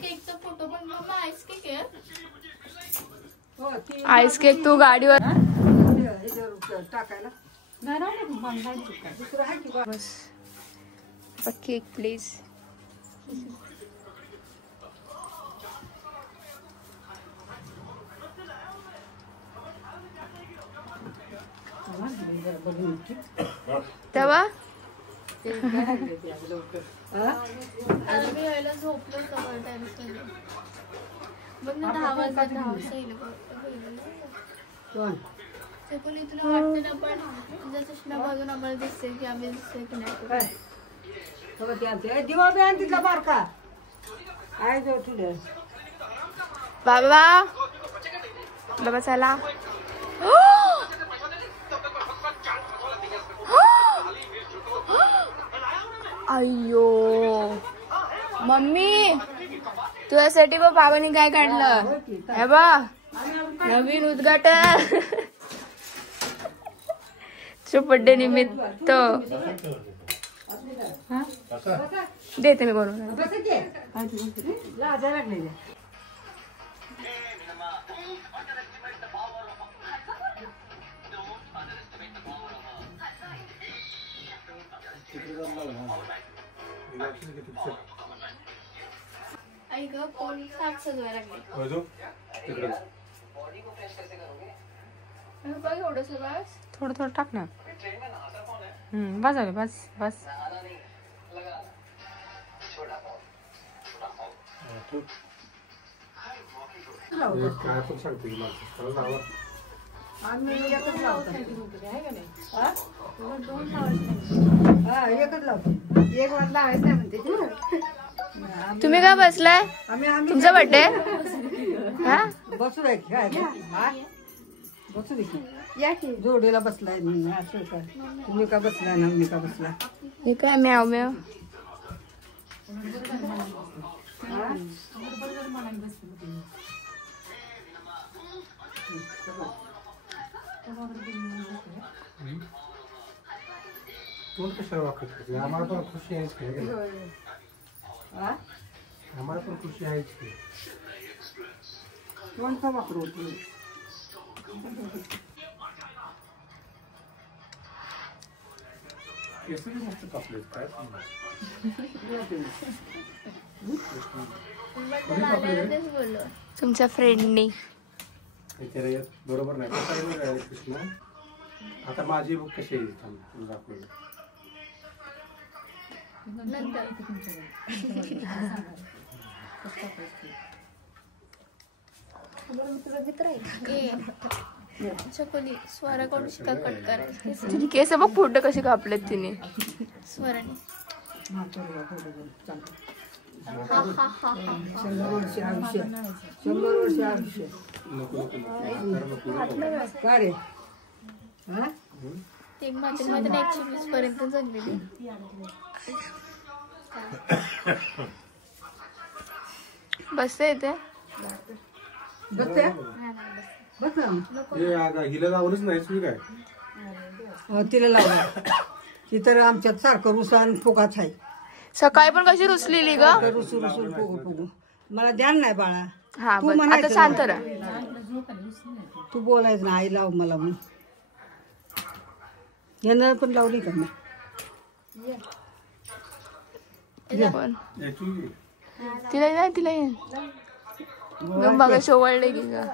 केकचा फोटो पण mamma ice cake आहे. आईस केक तू गाडीवर टाकायला बस. Cake please. तेव्हा मी यायला झोपलो सगळं टेन्शन. बघ ना 10 वाजता 10 वाजता येईल पण तुला वाटतं ना पण तुझ्या चष्मा बाजून आम्हाला दिसते की आम्ही दिसतोय की नाही. दिवा बी आण तिथला बारका आहे जो तुझे बाबा बाबा चला. अय्यो मम्मी तुझ्यासाठी बघ बाबांनी काय काढलं हे बघ नवीन उद्घाटन बर्थडे निमित्त. देते मी बनवून. आई ग कोण साफ सजवायला लागले. बघ एवढं सगळं थोडं थोडं टाक ना. बस झालं बस बस. एकच लावतो. एक वाज लावायचं नाही म्हणते. तुम्ही काय बसलाय तुमचा बर्थडे. हा बसू दे काय बसू दे या की जोडीला बसलाय. असं काय तुम्ही का बसलाय ना मी का बसला. हे काय म्याव म्याव. हमारा पण खुशी आहे. हमारा पण खुशी आहे. कोणता वापरू मस्त कापले काय तुमच्या फ्रेंडनी बरोबर नाही कृष्ण. आता माझी बुक कशी आहे दाखवली नंतर चकोली स्वरा कडून शिका कट करायचं. तिने केस बघ फोटो कशी कापलेत तिने स्वराने. 100 वर्ष आयुष्य 100 वर्ष आयुष्य का रे. ते माझ्या 120 पर्यंत जगलेली. बसते इथे हिला लावलंच नाही काय. तिला लावलं ती तर आमच्यात सारखं रुसान फुगाच आहे. सकाळी पण कशी रुसलेली ग. रुसू रुसून फुगू फुगू मला ध्यान नाही बाळा. हा तू बस आता म्हणायचं शांत ना. राहा. तू बोलायचं ना आई लाव मला म्हणून. यांना पण लावली का मी. पण तिला नाही तिला येईन बघा शोवळले की ग.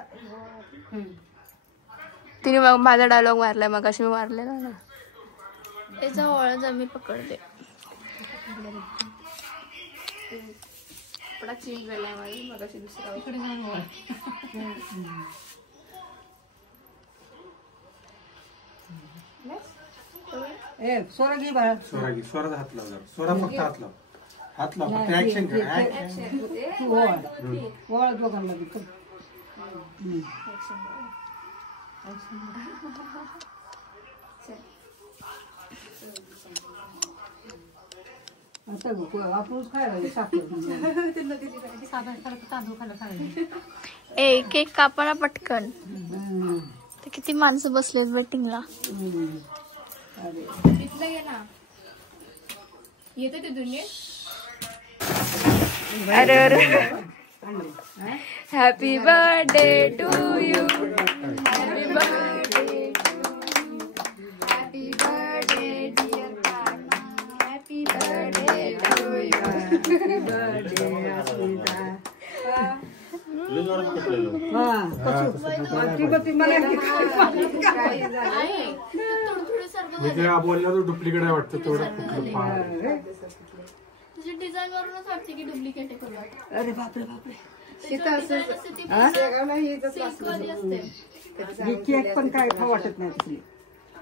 तिने मग माझा डायलॉग मारलाय मग अशी मी मारले ना. त्याचा ओळख मी पकडते. कपडा चेंज झाला माझी मग अशी दुसरा इकडे ए सोरा घे बाळा. स्वराचा हात लाव. स्वरा फक्त हात लाव. हात लाव फक्त ऍक्शन कर. ओळख दोघांना बी कर. आता आपणच खायला ए केक कापा पटकन. किती माणसं बसलेत वेटिंगला. येते ते दुनिया. अरे अरे happy birthday to you. Happy birthday happy birthday dear Kanha. Happy birthday to you. Birthday Asmita. लय जोरात पकडलेलं. मी ते बोलला तो डुप्लिकेट आहे वाटतं तेवढं तुझी डिझाईन वरूनच वाटते की डुप्लिकेट आहे कलर. अरे बापरे बापरे. ही केक पण काय खाऊ वाटत नाही तुझी.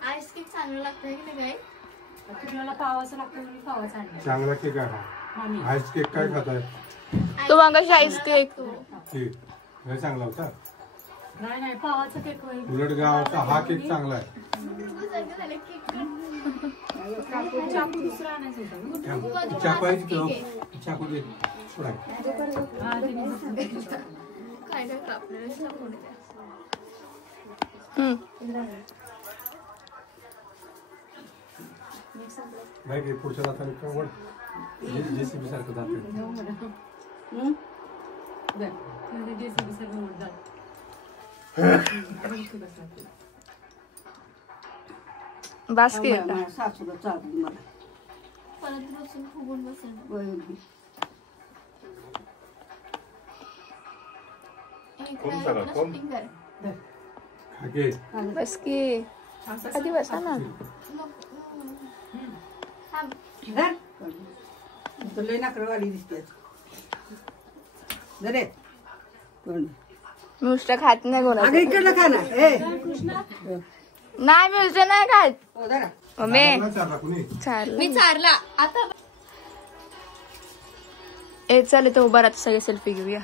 आईस केक चांगलं लागतंय की नाही काय. तुम्हाला पावाचं लागतं म्हणून पावाचं आणलं. चांगला केक आहे. आईस केक काय खाताय? तो मागाशी आईस केक. केक लय चांगला होता. नाही पावाचं केक होईल. उलट गावाचा हा केक चांगला आहे. चाकू दुसरा आणायचा होता. चाकू आहे तिथं. चाकू दे सोडा. काय नाही कापलेलं पुढे. नाही की पुढच्या जाताना का वळ जेसीबी सारखं जातं. जेसीबी सगळं उडतात. बास्केट सासूला चालू मला. परत बसून फुगून बसेल. खाके बस की आधी बसा ना. लय नाकरवाली दिसते. जरे कोण नुसतं खात नाही अगं कोणाचं. इकडलं खा ना. नाही मिळते नाही खात. हो जरा मम्मी चालला कुणी चाललं. मी चारला आता. ए चल इथं उभा राहतो सगळे सेल्फी घेऊया.